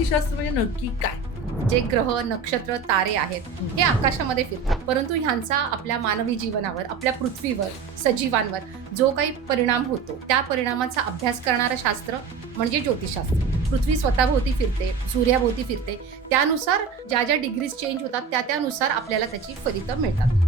ज्योतिषशास्त्र म्हणजे नक्की काय? जे ग्रह, नक्षत्र, तारे आहेत, हे आकाशामध्ये फिरतात. परंतु ह्यांचा आपल्या मानवी जीवनावर, आपल्या पृथ्वीवर, सजीवांवर जो काही परिणाम होतो, त्या परिणामाचा अभ्यास करणारं शास्त्र म्हणजे ज्योतिषशास्त्र. पृथ्वी स्वतःभोवती फिरते, सूर्याभोवती फिरते. त्यानुसार ज्या डिग्रीज चेंज होतात, त्यानुसार आपल्याला त्याची फलितं मिळतात.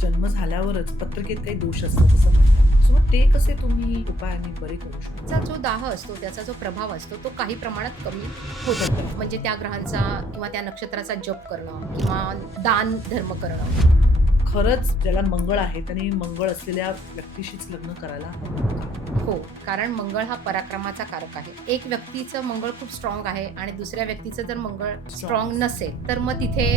जन्म झाल्यावरच पत्रिकेत काही दोष असतात असं म्हणतात. सो मग ते कसे तुम्ही उपायाने बरे करू शकता? त्याचा जो दाह असतो, त्याचा जो प्रभाव असतो, तो काही प्रमाणात कमी होत जातो. म्हणजे त्या ग्रहांचा किंवा त्या नक्षत्राचा जप करणं किंवा दान धर्म करणं. खरंच ज्याला मंगळ आहे त्याने मंगळ असलेल्या व्यक्तीशीच लग्न करायला हवं. हो, कारण मंगळ हा पराक्रमाचा कारक आहे. एक व्यक्तीचं मंगळ खूप स्ट्रॉंग आहे आणि दुसऱ्या व्यक्तीचं जर मंगळ स्ट्रॉंग नसेल, तर मग तिथे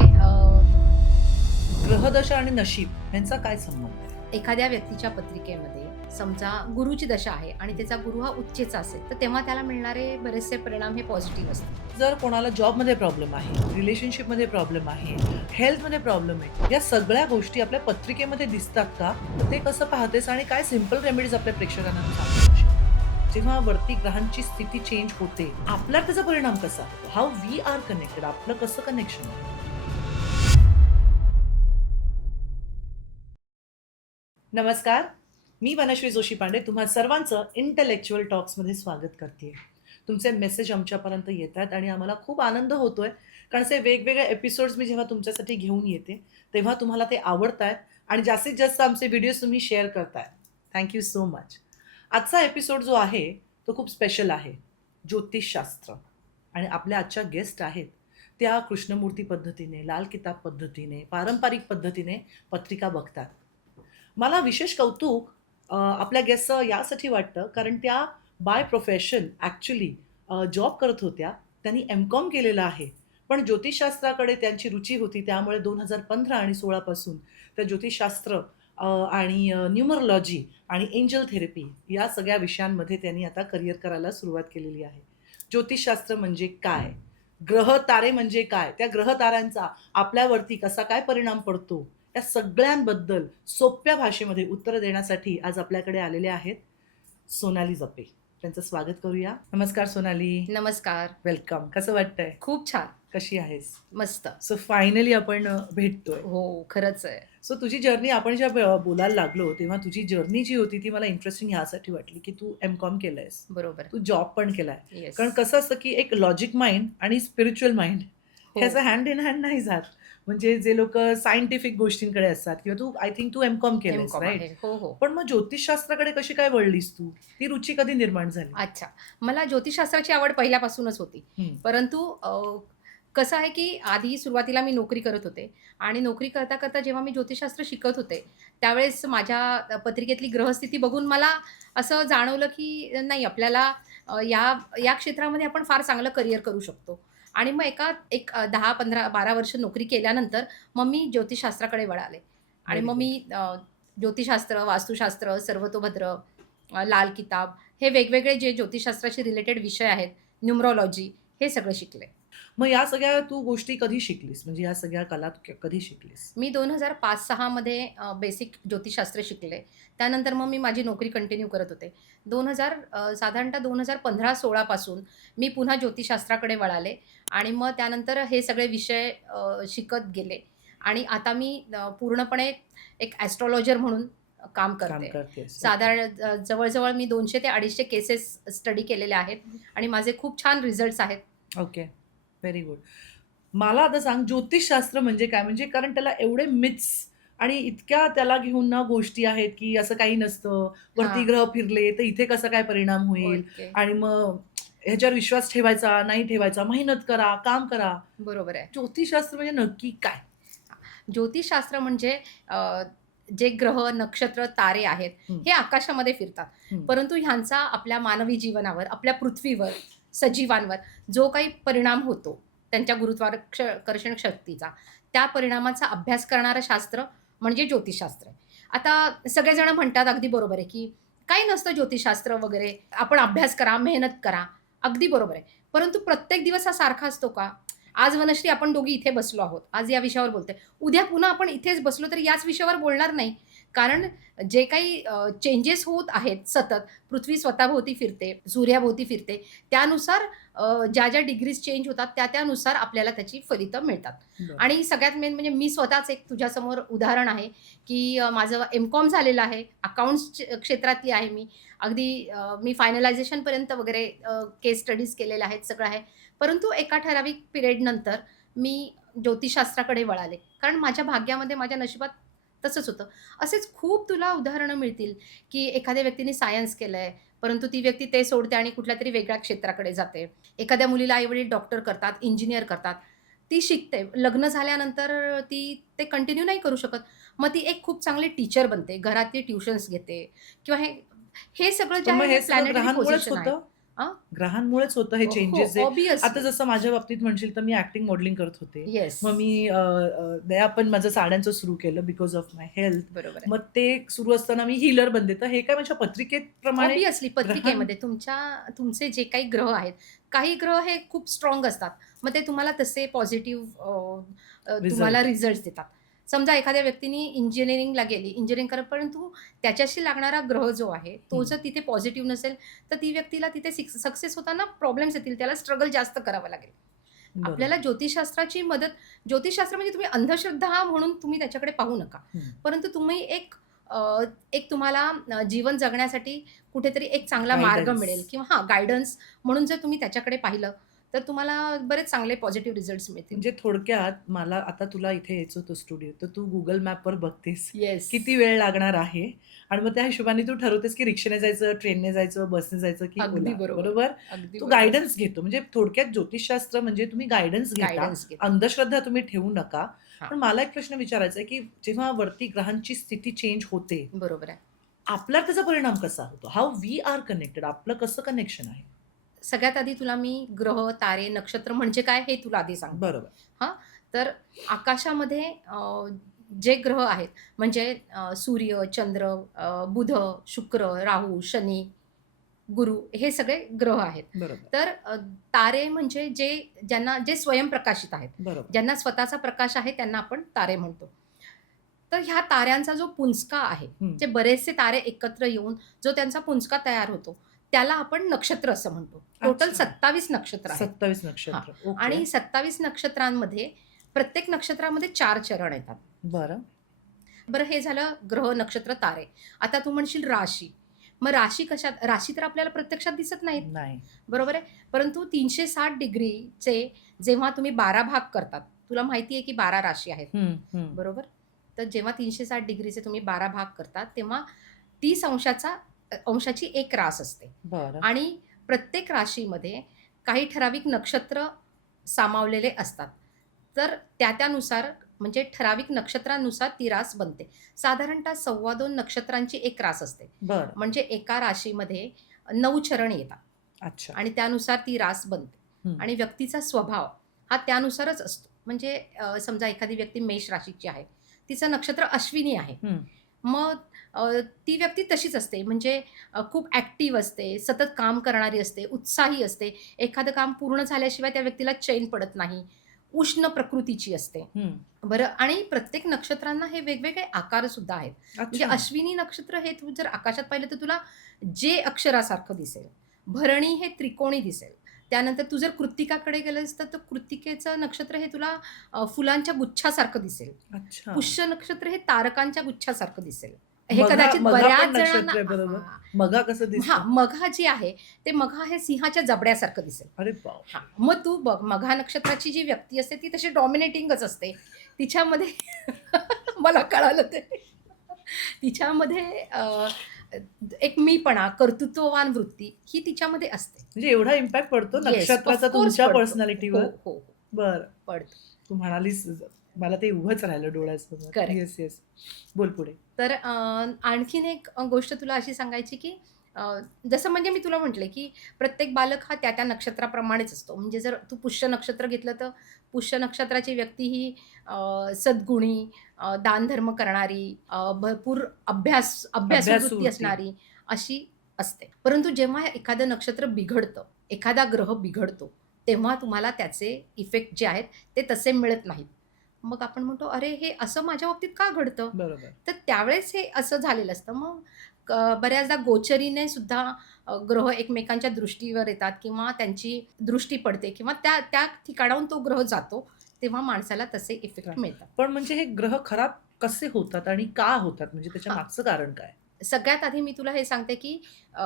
ग्रहदशा आणि नशीब यांचा काय संबंध आहे? एखाद्या व्यक्तीच्या पत्रिकेमध्ये समजा गुरुची दशा आहे आणि त्याचा गुरु हा उच्चेचा असेल, तर तेव्हा त्याला मिळणारे बरेचसे परिणाम हे पॉझिटिव्ह असतात. जर कोणाला जॉबमध्ये प्रॉब्लेम आहे, रिलेशनशिपमध्ये प्रॉब्लेम आहे, हेल्थमध्ये प्रॉब्लेम आहे, या सगळ्या गोष्टी आपल्या पत्रिकेमध्ये दिसतात का? ते कसं पाहतेस आणि काय सिंपल रेमेडीज आपल्या प्रेक्षकांना तू सांगू शकशील? जेव्हा वरती ग्रहांची स्थिती चेंज होते, आपल्यावर त्याचा परिणाम कसा होतो? हाऊ वी आर कनेक्टेड, आपलं कसं कनेक्शन आहे? नमस्कार, मी वनश्री जोशी पांडे तुम्हा सर्वांचं इंटेलेक्च्युअल टॉक्समध्ये स्वागत करते. तुमचे मेसेज आमच्यापर्यंत येतात आणि आम्हाला खूप आनंद होतोय, कारण असे वेगवेगळे एपिसोड्स मी जेव्हा तुमच्यासाठी घेऊन येते, तेव्हा तुम्हाला ते आवडतायत आणि जास्तीत जास्त आमचे व्हिडिओज तुम्ही शेअर करताय. Thank so much. आजचा एपिसोड जो आहे, तो खूप स्पेशल आहे. ज्योतिषशास्त्र. आणि आपल्या आजच्या गेस्ट आहेत, त्या कृष्णमूर्ती पद्धतीने, लाल किताब पद्धतीने, पारंपरिक पद्धतीने पत्रिका बघतात. मला विशेष कौतुक आपल्या गेस्टचं यासाठी वाटतं, कारण त्या बाय प्रोफेशन ॲक्च्युली जॉब करत होत्या. त्यांनी एम.कॉम केलेलं आहे. पण ज्योतिषशास्त्राकडे त्यांची रुची होती. त्यामुळे 2015 आणि 16 पासून त्या ज्योतिषशास्त्र आणि न्यूमरोलॉजी आणि एंजल थेरपी या सगळ्या विषयांमध्ये त्यांनी आता करिअर करायला सुरुवात केलेली आहे. ज्योतिषशास्त्र म्हणजे काय? ग्रह तारे म्हणजे काय? त्या ग्रह ताऱ्यांचा आपल्यावरती कसा काय परिणाम पडतो? या सगळ्यांबद्दल सोप्या भाषेमध्ये उत्तरं देण्यासाठी आज आपल्याकडे आलेले आहेत सोनाली जपे. त्यांचं स्वागत करूया. नमस्कार सोनाली. नमस्कार. वेलकम. कसं वाटतंय? खूप छान. कशी आहेस? मस्त. सो फायनली आपण भेटतोय. हो, खरंच आहे. सो तुझी जर्नी आपण जेव्हा बोलायला लागलो, तेव्हा तुझी जर्नी जी होती ती मला इंटरेस्टिंग ह्यासाठी वाटली, की तू एम.कॉम केलंयस. बरोबर. तू जॉब पण केलाय. येस. कारण कसं असतं, की एक लॉजिक माइंड आणि स्पिरिच्युअल माइंड हो. ह्याचं हँड इन हँड नाही जात. म्हणजे जे लोकं सायंटिफिक गोष्टींकडे असतात किंवा तू आय थिंक तू एम.कॉम केलंयस, एम.कॉम राइट? आहे. हो, हो. पण मग ज्योतिषशास्त्राकडे कशी काय वळलीस तू? ती रुची कधी निर्माण झाली? अच्छा. मला ज्योतिषशास्त्राची आवड पहिल्यापासूनच होती. हं. परंतु कसं आहे, की आधी सुरुवातीला मी नोकरी करत होते आणि नोकरी करता जेव्हा मी ज्योतिषशास्त्र शिकत होते, त्यावेळेस माझ्या पत्रिकेतली ग्रहस्थिती बघून मला असं जाणवलं, की नाही आपल्याला या या क्षेत्रामध्ये आपण फार चांगलं करिअर करू शकतो. आणि मग एक 10, 15, 12 वर्ष नोकरी केल्यानंतर मग मी ज्योतिषशास्त्राकडे वळाले. आणि व्हेरी मग गुड. मी ज्योतिषशास्त्र, वास्तुशास्त्र, सर्वतोभद्र, लाल किताब हे वेगवेगळे जे ज्योतिषशास्त्राशी रिलेटेड विषय आहेत, न्यूमरॉलॉजी हे सगळं शिकले. मग या सगळ्या तू गोष्टी कधी शिकलीस? म्हणजे या सगळ्या कला तू कधी शिकलीस? मी 2005-06 मध्ये बेसिक ज्योतिषशास्त्र शिकले. त्यानंतर मग मी माझी नोकरी कंटिन्यू करत होते. साधारणतः 2015-16 पासून मी पुन्हा ज्योतिषशास्त्राकडे वळाले आणि मग त्यानंतर हे सगळे विषय शिकत गेले आणि आता मी पूर्णपणे एक ॲस्ट्रोलॉजर म्हणून काम काम करते. करतेस. साधारण जवळ-जवळ मी 200 ते 250 केसेस स्टडी केलेले आहेत आणि माझे खूप छान रिझल्ट्स आहेत. ओके. Very good. मला आता सांग ज्योतिषशास्त्र म्हणजे काय? म्हणजे कारण त्याला एवढे मिथ्स आणि इतक्या त्याला घेऊन ना गोष्टी आहेत, की असं काही नसतं. वरती हां. ग्रह फिरले तर इथे कसा काय परिणाम होईल? ओके. आणि मग ह्याच्यावर विश्वास ठेवायचा, नाही ठेवायचा, मेहनत करा, काम करा. बरोबर आहे. ज्योतिषशास्त्र म्हणजे नक्की काय? ज्योतिषशास्त्र म्हणजे जे ग्रह, नक्षत्र, तारे आहेत, हं. हे आकाशामध्ये फिरतात. हं. परंतु ह्यांचा आपल्या मानवी जीवनावर, आपल्या पृथ्वीवर, सजीवांवर जो काही परिणाम होतो, त्यांच्या गुरुत्वाकर्षण शक्तीचा, त्या परिणामाचा अभ्यास करणारं शास्त्र म्हणजे ज्योतिषशास्त्र आहे. आता सगळेजण म्हणतात अगदी बरोबर आहे, की काही नसतं ज्योतिषशास्त्र वगैरे, आपण अभ्यास करा, मेहनत करा. अगदी बरोबर आहे. परंतु प्रत्येक दिवस हा सारखा असतो का? आज वनश्री आपण दोघी इथे बसलो आहोत. आज या विषयावर बोलतोय. उद्या पुन्हा आपण इथेच बसलो तर याच विषयावर बोलणार नाही. कारण जे काही चेंजेस होत आहेत सतत, पृथ्वी स्वतःभोवती फिरते, सूर्याभोवती फिरते, त्यानुसार ज्या ज्या डिग्रीज चेंज होतात, त्यानुसार आपल्याला त्याची फलितं मिळतात. बरं. आणि सगळ्यात मेन म्हणजे मी स्वतःच एक तुझ्यासमोर उदाहरण आहे, की माझं एम-कॉम झालेलं आहे. अकाउंट्स क्षेत्रातली आहे मी. अगदी मी फायनलायझेशनपर्यंत वगैरे केस स्टडीज केलेल्या आहेत, सगळं आहे. परंतु एका ठराविक पिरियडनंतर मी ज्योतिषशास्त्राकडे वळाले. कारण माझ्या भाग्यामध्ये, माझ्या नशिबात तसंच होतं. असेच खूप तुला उदाहरणं मिळतील, की एखाद्या व्यक्तीने सायन्स केलंय, परंतु ती व्यक्ती ते सोडते आणि कुठल्यातरी वेगळ्या क्षेत्राकडे जाते. एखाद्या मुलीला आई-वडील डॉक्टर करतात, इंजिनिअर करतात. ती शिकते. लग्न झाल्यानंतर ती ते कंटिन्यू नाही करू शकत. मग ती एक खूप चांगली टीचर बनते. घरात ती ट्युशन्स घेते किंवा हे हे सगळं जे पण मग आहे हे हे सगळं प्लॅनेटरी ग्रहांमुळेच पोझिशन आहे. होतं? अ, ग्रहांमुळेच होतं हे हो, चेंजेस जे आता ऑब्व्हियसली. जसं माझ्या बाबतीत म्हणशील तर मी ॲक्टिंग मॉडेलिंग करत होते. येस. मग मी पण माझं साड्यांचं सुरू केलं बिकॉज ऑफ माय हेल्थ. बरोबर आहे. मग ते सुरू असताना मी हीलर बनले. तर हे काय माझ्या पत्रिकेप्रमाणे ऑब्व्हियसली ग्रहां पत्रिकेमध्ये तुमचे जे काही ग्रह आहेत, काही ग्रह हे खूप स्ट्राँग असतात. मग ते तुम्हाला तसे पॉझिटिव्ह तुम्हाला रिझल्ट. रिझल्ट्स देतात. समजा एखाद्या व्यक्तीने इंजिनिअरिंगला गेली, इंजिनिअरिंग करत परंतु त्याच्याशी लागणारा ग्रह जो आहे, तो हं, जर तिथे पॉझिटिव्ह नसेल, तर ती व्यक्तीला तिथे सक्सेस होताना प्रॉब्लेम्स येतील. त्याला स्ट्रगल जास्त करावं लागेल. आपल्याला बरोबर. ज्योतिषशास्त्र म्हणजे तुम्ही अंधश्रद्धा म्हणून तुम्ही त्याच्याकडे पाहू नका. हं. परंतु तुम्ही एक तुम्हाला जीवन जगण्यासाठी कुठेतरी एक चांगला मार्ग गाईडन्स. मिळेल किंवा हां, गाईडन्स म्हणून जर तुम्ही त्याच्याकडे पाहिलं, तर तुम्हाला बरेच चांगले पॉझिटिव्ह रिझल्ट्स मिळतील. म्हणजे थोडक्यात मला आता तुला इथे यायचं होतं स्टुडिओ, तर तू Google मॅपवर बघतेस येस. किती वेळ लागणार आहे आणि मग त्या हिशोबाने तू ठरवतेस की रिक्षाने जायचं, ट्रेनने जायचं, बसने जायचं की अगदी ओला, बरोबर. बरोबर? अगदी तू बरोबर. गाईडन्स घेतो. म्हणजे थोडक्यात ज्योतिषशास्त्र म्हणजे तुम्ही गाईडन्स घेता. गाईडन्स घेतो. अंधश्रद्धा तुम्ही ठेवू नका. हां, पण मला एक प्रश्न विचारायचा आहे, की जेव्हा वरती ग्रहांची स्थिती चेंज होते, बरोबर आहे. आपल्यावर त्याचा परिणाम कसा होतो? How we are connected? आपलं कसं कनेक्शन आहे? सगळ्यात आधी तुला मी ग्रह, तारे, नक्षत्र म्हणजे काय हे तुला आधी सांगते. बरोबर. हां, तर आकाशामध्ये जे ग्रह आहेत म्हणजे सूर्य, चंद्र, बुध, शुक्र, राहू, शनी, गुरु हे सगळे ग्रह आहेत. बरोबर. तर तारे म्हणजे जे स्वयंप्रकाशित आहेत. बरोबर. ज्यांना स्वतःचा प्रकाश आहे त्यांना आपण तारे म्हणतो. तर ह्या ताऱ्यांचा जो पुंजका आहे, हं. जे बरेचसे तारे एकत्र येऊन जो त्यांचा पुंजका तयार होतो, त्याला आपण नक्षत्र असं म्हणतो. टोटल अच्छा. 27 नक्षत्र आहेत. 27 हां. नक्षत्र. ओके. आणि 27 नक्षत्रांमध्ये प्रत्येक नक्षत्रामध्ये 4 चरण येतात. बरं. बरं हे झालं ग्रह, नक्षत्र, तारे. आता तू म्हणशील राशी. मग राशी कशात? राशी तर आपल्याला प्रत्यक्षात दिसत नाहीत. नाही. बरोबर आहे. परंतु 360 डिग्रीचे जेव्हा तुम्ही 12 भाग करतात, तुला माहिती आहे की 12 राशी आहेत. हं, हं. बरोबर? तर जेव्हा 360 डिग्रीचे तुम्ही 12 भाग करतात, तेव्हा 30 अंशाची एक रास असते. बरं. आणि प्रत्येक राशीमध्ये काही ठराविक नक्षत्र सामावलेले असतात. तर त्यानुसार म्हणजे ठराविक नक्षत्रानुसार ती रास बनते. साधारणतः 2.25 नक्षत्रांची एक रास असते. बरं. म्हणजे एका राशीमध्ये 9 चरण येतात अच्छा. आणि त्यानुसार ती रास बनते. हं. आणि व्यक्तीचा स्वभाव हा त्यानुसारच असतो. म्हणजे समजा एखादी व्यक्ती मेष राशीची आहे. तिचं नक्षत्र अश्विनी आहे. हं. मग ती व्यक्ती तशीच असते. म्हणजे खूप ॲक्टिव्ह असते, सतत काम करणारी असते, उत्साही असते. एखादं काम पूर्ण झाल्याशिवाय त्या व्यक्तीला चैन पडत नाही. उष्ण प्रकृतीची असते. हं. बरं आणि प्रत्येक नक्षत्रांना हे वेगवेगळे आकारसुद्धा आहेत. म्हणजे अच्छा. अश्विनी नक्षत्र हे तू जर आकाशात पाहिलं तर तुला जे अक्षरासारखं दिसेल. भरणी हे त्रिकोणी दिसेल. त्यानंतर तू जर कृत्तिकाकडे गेलेस तर कृत्तिकेचं नक्षत्र हे तुला फुलांच्या गुच्छासारखं दिसेल. अच्छा. पुष्य नक्षत्र हे तारकांच्या गुच्छासारखं दिसेल. हे मघा कदाचित मघा बऱ्याच पण नक्षत्र जणांना आहे बरोबर. हां. मघा कसं दिसतं? मघा जी आहे, ते मघा हे सिंहाच्या जबड्यासारखं दिसेल. अरे बाप! हां, मग तू बघ मघा नक्षत्राची जी व्यक्ती असते ती तशी डॉमिनेटिंगच असते. तिच्यामध्ये मला कळालं ते. तिच्यामध्ये एक मीपणा, कर्तृत्ववान वृत्ती ही तिच्यामध्ये असते. म्हणजे एवढा इम्पॅक्ट पडतो येस, नक्षत्राचा ऑफ कोर्स तुमच्या पडतो. पर्सनॅलिटीवर? हो, हो, हो. बरं. पडतो. तू म्हणालीस मला ते उभंच राहिलं डोळ्यासमोर. करेक्ट. Yes, yes. बोल पुढे. तर आणखीन एक गोष्ट तुला अशी सांगायची की जसं म्हणजे मी तुला म्हटले की प्रत्येक बालक हा त्या नक्षत्राप्रमाणेच असतो. म्हणजे जर तू पुष्य नक्षत्र घेतलं तर पुष्य नक्षत्राची व्यक्ती ही सद्गुणी, दानधर्म करणारी, भरपूर अभ्यासू अभ्यासू वृत्ती होती. असणारी अशी असते. परंतु जेव्हा एखादं नक्षत्र बिघडतं, एखादा ग्रह बिघडतो, तेव्हा तुम्हाला त्याचे इफेक्ट जे आहेत ते तसे मिळत नाहीत. मग आपण म्हणतो, "अरे, हे असं माझ्या बाबतीत का घडतं?" बरोबर. तर त्यावेळेस हे असं झालेलं असतं. मग बऱ्याचदा गोचरीने सुद्धा ग्रह एकमेकांच्या दृष्टीवर येतात किंवा त्यांची दृष्टी पडते किंवा त्या त्या ठिकाणाहून तो ग्रह जातो, तेव्हा माणसाला तसे हां. इफेक्ट मिळतात. पण म्हणजे हे ग्रह खराब कसे होतात आणि का होतात? म्हणजे त्याच्या हां. मागचं कारण काय? सगळ्यात आधी मी तुला हे सांगते, की अ,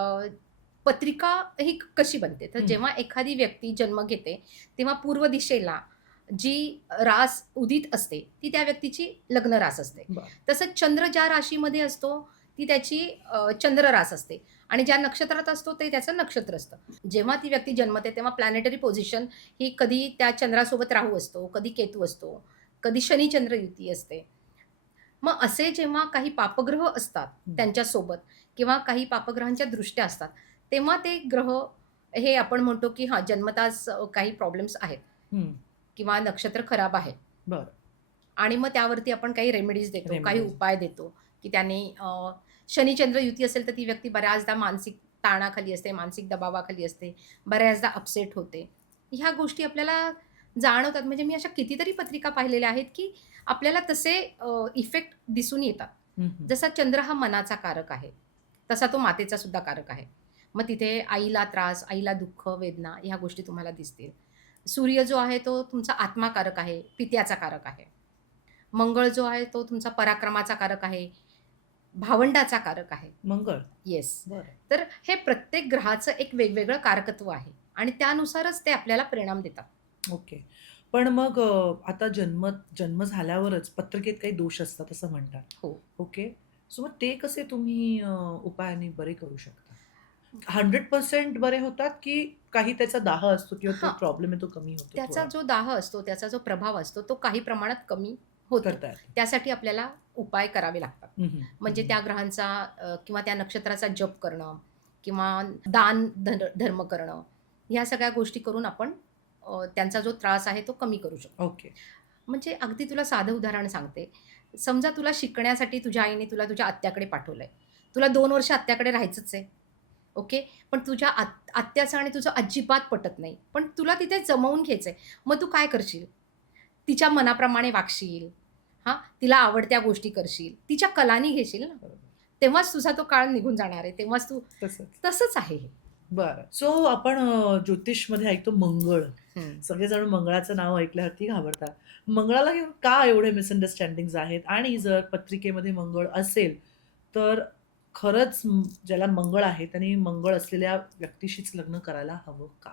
पत्रिका ही कशी बनते? तर हं. जेव्हा एखादी व्यक्ती जन्म घेते, तेव्हा पूर्व दिशेला जी रास उदित असते, ती त्या व्यक्तीची लग्न रास असते. बरं. तसंच चंद्र ज्या राशीमध्ये असतो, ती त्याची चंद्र रास असते आणि ज्या नक्षत्रात असतो, ते त्याचं नक्षत्र असतं. जेव्हा ती व्यक्ती जन्मते, तेव्हा प्लॅनेटरी पोझिशन ही कधी त्या चंद्रासोबत राहू असतो, कधी केतू असतो, कधी शनी-चंद्र युती असते. मग असे जेव्हा काही पापग्रह असतात हं. त्यांच्यासोबत किंवा काही पापग्रहांच्या दृष्ट्या असतात, तेव्हा ते ग्रह हे आपण म्हणतो, की हां, जन्मताच काही प्रॉब्लेम्स आहेत हं. किंवा नक्षत्र खराब आहे बरं. आणि मग त्यावरती आपण काही रेमेडीज देतो, काही रेमेडीज. उपाय देतो, की त्याने शनी-चंद्र युती असेल, तर ती व्यक्ती बऱ्याचदा मानसिक ताणाखाली असते, मानसिक दबावाखाली असते, बऱ्याचदा अपसेट होते. ह्या गोष्टी आपल्याला जाणवतात. म्हणजे मी अशा कितीतरी पत्रिका पाहिलेल्या आहेत, की आपल्याला तसे इफेक्ट दिसून येतात. हं, हं. जसा चंद्र हा मनाचा कारक आहे, तसा तो मातेचा सुद्धा कारक आहे. मग तिथे आईला त्रास, आईला दुःख, वेदना ह्या गोष्टी तुम्हाला दिसतील. सूर्य जो आहे तो तुमचा आत्माकारक आहे, पित्याचा कारक आहे. मंगळ जो आहे तो तुमचा पराक्रमाचा कारक आहे, भावंडाचा कारक आहे. मंगळ. येस. बरं. तर हे प्रत्येक ग्रहाचं एक वेगवेगळं कारकत्व आहे आणि त्यानुसारच ते आपल्याला परिणाम देतात. ओके. पण मग आता जन्म झाल्यावरच पत्रिकेत काही दोष असतात असं म्हणतात. हो. ओके. सो मग ते कसे तुम्ही उपायाने बरे करू शकता? 100% बरे होतात, की काही त्याचा दाह असतो किंवा तो हां, प्रॉब्लेम आहे तो कमी होतो त्याचा थोडा? जो दाह असतो, त्याचा जो प्रभाव असतो, तो काही प्रमाणात कमी होतो. करता येतं. त्यासाठी आपल्याला उपाय करावे लागतात. हं, हं. म्हणजे हं, त्या ग्रहांचा किंवा त्या नक्षत्राचा जप करणं किंवा दान धर्म करणं, ह्या सगळ्या गोष्टी करून आपण त्यांचा जो त्रास आहे तो कमी करू शकतो. ओके. म्हणजे अगदी तुला साधं उदाहरण सांगते. समजा तुला शिकण्यासाठी तुझ्या आईने तुला तुझ्या आत्याकडे पाठवलंय. तुला 2 वर्ष आत्याकडे राहायचंच आहे. ओके. पण तुझ्या आत्याचं आणि तुझं अजिबात पटत नाही. पण तुला तिथे जमवून घ्यायचंय. मग तू काय करशील? तिच्या मनाप्रमाणे वागशील. हां, तिला आवडत्या गोष्टी करशील. तिच्या कलानी घेशील ना. बरोबर. तेव्हाच तुझा तो काळ निघून जाणार आहे. तेव्हाच तू तसंच. तसंच आहे हे. बरं. सो आपण ज्योतिषमध्ये ऐकतो मंगळ. हं. सगळेजण मंगळाचं नाव ऐकल्यावरती घाबरतात. मंगळाला घेऊन का एवढे मिसअंडरस्टँडिंग्ज आहेत? आणि जर पत्रिकेमध्ये मंगळ असेल, तर खरंच ज्याला मंगळ आहे त्याने मंगळ असलेल्या व्यक्तीशीच लग्न करायला हवं का?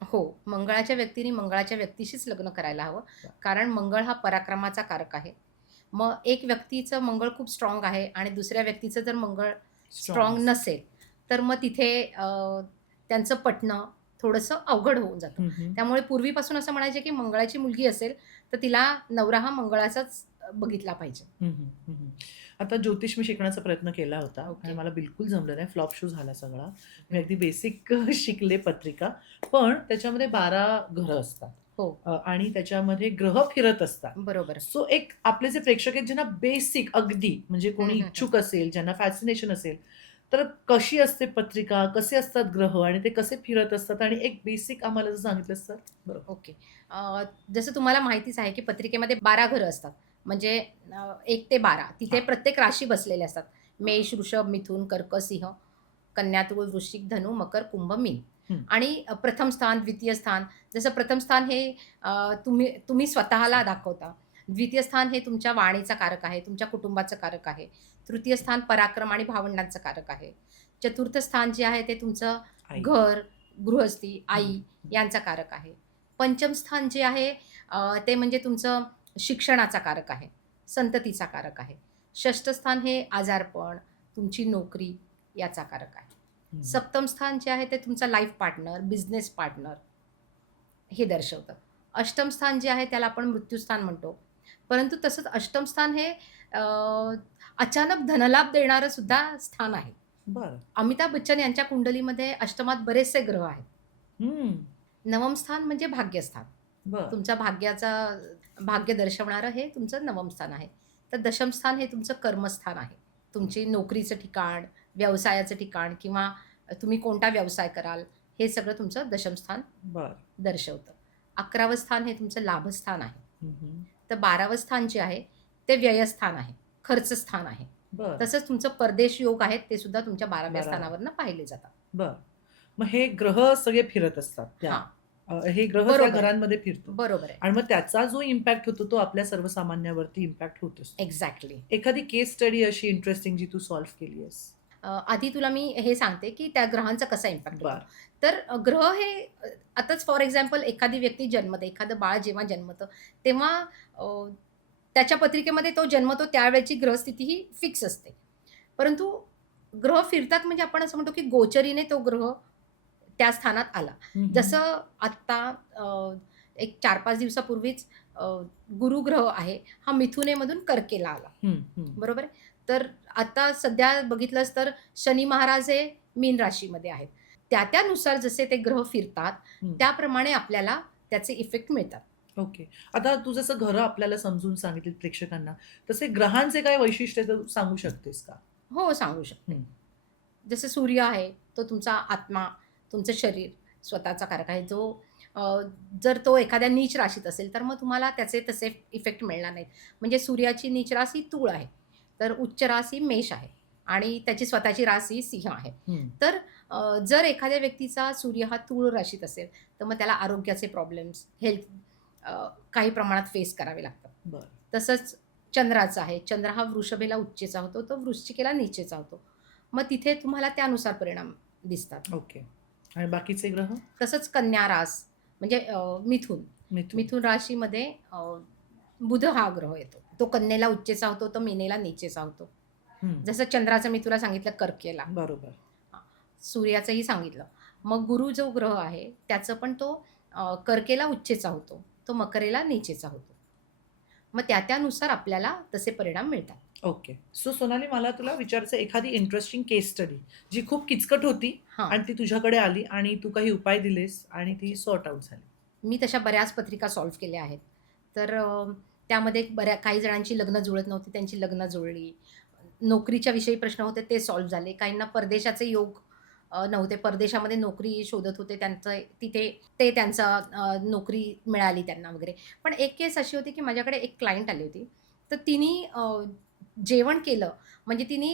हो, मंगळाच्या व्यक्तीने मंगळाच्या व्यक्तीशीच लग्न करायला हवं. कारण मंगळ हा पराक्रमाचा कारक आहे. मग एक व्यक्तीचं मंगळ खूप स्ट्राँग आहे आणि दुसऱ्या व्यक्तीचं जर मंगळ स्ट्राँग स्ट्राँग नसेल, तर मग तिथे त्यांचं पटणं थोडंसं अवघड होऊन जातं. हं, हं. त्यामुळे पूर्वीपासून असं म्हणायचे, की मंगळाची मुलगी असेल, तर तिला नवरा हा मंगळाचाच बघितला पाहिजे. हं, हं, हं, हं. आता ज्योतिष मी शिकण्याचा प्रयत्न केला होता आणि ओके. मला बिलकुल जमलं नाही. फ्लॉप शो झाला सगळा. मी अगदी बेसिक शिकले पत्रिका. पण त्याच्यामध्ये 12 घरं असतात. हो, आणि त्याच्यामध्ये ग्रह फिरत असतात. बरोबर. सो एक आपले जे प्रेक्षक आहेत ज्यांना बेसिक अगदी म्हणजे हं, कोणी हं, हं. इच्छुक असेल, ज्यांना फॅसिनेशन असेल, तर कशी असते पत्रिका, कसे असतात ग्रह आणि ते कसे फिरत असतात आणि एक बेसिक आम्हाला जर सांगितलंस तर बरं. ओके. जसं तुम्हाला माहितीच आहे, की पत्रिकेमध्ये 12 घरं असतात. म्हणजे 1 ते 12 तिथे हां. प्रत्येक राशी बसलेल्या असतात. मेष, वृषभ, मिथुन, कर्क, सिंह, कन्या, तुळ, वृश्चिक, धनु, मकर, कुंभ, मीन हं. आणि प्रथम स्थान, द्वितीय स्थान. जसं प्रथम स्थान हे तुम्ही तुम्ही स्वतःला दाखवता. द्वितीय स्थान हे तुमच्या वाणीचा कारक आहे, तुमच्या कुटुंबाचं कारक आहे. तृतीय स्थान पराक्रम आणि भावंडांचं कारक आहे. चतुर्थ स्थान जे आहे ते तुमचं आई. घर, गृहस्थी, हं, आई हं. यांचा कारक आहे. पंचम स्थान जे आहे ते म्हणजे तुमचं शिक्षणाचा कारक आहे, संततीचा कारक आहे. षष्ठ स्थान हे आजारपण, तुमची नोकरी याचा कारक आहे. हं. सप्तम स्थान जे आहे ते तुमचा लाईफ पार्टनर, बिझनेस पार्टनर हे दर्शवतं. अष्टम स्थान जे आहे त्याला आपण मृत्यूस्थान म्हणतो. परंतु तसंच अष्टम स्थान हे अचानक धनलाभ देणारं सुद्धा स्थान आहे. बरं. अमिताभ बच्चन यांच्या कुंडलीमध्ये अष्टमात बरेचसे ग्रह आहेत. हं. नवम स्थान म्हणजे भाग्यस्थान. बरं. तुमच्या भाग्य दर्शवणारं हे तुमचं नवम स्थान आहे. तर दशम स्थान हे तुमचं कर्मस्थान आहे. तुमची नोकरीचं ठिकाण, व्यवसायाचं ठिकाण किंवा तुम्ही कोणता व्यवसाय कराल, हे सगळं तुमचं दशम स्थान बरं. दर्शवतं. 11वं स्थान हे तुमचं लाभस्थान आहे. हं, हं. तर 12वं स्थान जे आहे ते व्ययस्थान आहे, खर्च स्थान आहे. बरं. तसंच तुमचं परदेश योग आहेत ते सुद्धा तुमच्या 12व्या 12. स्थानावरनं पाहिले जातात. बरं. मग हे ग्रह सगळे फिरत असतात त्या हां, हे ग्रह त्या बरोबर आहे. घरांमध्ये फिरतो बरोबर आहे. आणि मग त्याचा जो इम्पॅक्ट होतो तो आपल्या सर्वसामान्यावरती इम्पॅक्ट होत असतो. एक्झॅक्टली. एखादी केस स्टडी अशी इंटरेस्टिंग जी तू सॉल्व्ह केली आहेस? आधी तुला मी हे सांगते, की त्या ग्रहांचा कसा इम्पॅक्ट होतो. बरं. तर ग्रह हे आताच फॉर एक्झाम्पल एखादी व्यक्ती जन्मते, एखादं बाळ जेव्हा जन्मतं, तेव्हा अ, त्याच्या पत्रिकेमध्ये तो जन्मतो त्यावेळची ग्रहस्थिती ही फिक्स असते. परंतु ग्रह फिरतात म्हणजे आपण असं म्हणतो, की गोचरीने तो ग्रह त्या स्थानात आला. हं, हं. जसं आत्ता एक 4-5 दिवसापूर्वीच अ, गुरु ग्रह आहे, हा मिथुनेमधून कर्केला आला. हं, हं. बरोबर आहे? तर आता सध्या बघितलंस तर शनी महाराज हे मीन राशीमध्ये आहेत. त्यानुसार जसे ते ग्रह फिरतात, हं. त्याप्रमाणे आपल्याला त्याचे इफेक्ट मिळतात. ओके. आता तू जसं घरं आपल्याला समजून सांगितलीत प्रेक्षकांना, तसे ग्रहांचे काय वैशिष्ट्य तू सांगू शकतेस का? हो, सांगू शकते. हं. जसं सूर्य आहे, तो तुमचा आत्मा, तुमचं शरीर, स्वतःचा कारक आहे. अ, जर तो एखाद्या नीच राशीत असेल, तर मग तुम्हाला त्याचे तसे इफेक्ट मिळणार नाहीत. म्हणजे सूर्याची नीच रास तूळ आहे, तर उच्च रास मेष आहे आणि त्याची स्वतःची रास सिंह आहे. हं. तर जर एखाद्या व्यक्तीचा सूर्य हा तूळ राशीत असेल, तर मग त्याला आरोग्याचे प्रॉब्लेम्स, हेल्थ काही प्रमाणात फेस करावे लागतात. बरं. तसंच चंद्राचा आहे. चंद्र हा वृषभेला उच्चेचा होतो, तो वृश्चिकेला नीचेचा होतो. मग तिथे तुम्हाला त्यानुसार परिणाम दिसतात. ओके. आणि बाकीचे ग्रह? तसंच कन्या रास म्हणजे मिथुन. मिथुन. मिथुन राशीमध्ये बुध हा ग्रह येतो. तो कन्येला उच्चेचा होतो, तो मीनेला नीचेचा होतो. हं. जसं चंद्राचं मी तुला सांगितलं कर्केला. बरोबर. हां. सूर्याचंही सांगितलं. मग गुरु जो ग्रह आहे त्याचं पण तो कर्केला उच्चेचा होतो, तो मकरेला नीचेचा होतो. मग त्यानुसार आपल्याला तसे परिणाम मिळतात. ओके. सो सोनाली मला तुला विचारायचं एखादी इंटरेस्टिंग केस स्टडी जी खूप किचकट होती हां. आणि ती तुझ्याकडे आली आणि तू काही उपाय दिलेस आणि ती सॉर्ट आउट झाली. मी तशा बऱ्याच पत्रिका सॉल्व्ह केल्या आहेत. तर त्यामध्ये काही जणांची लग्न जुळत नव्हती, त्यांची लग्न जुळली. नोकरीच्या विषयी प्रश्न होते ते सॉल्व्ह झाले. काहींना परदेशाचे योग नव्हते. परदेशामध्ये नोकरी शोधत होते. तिथे त्यांचा नोकरी मिळाली त्यांना वगैरे. पण एक केस अशी होती, की माझ्याकडे एक क्लायंट आली होती. तर तिने जेवण केलं म्हणजे तिने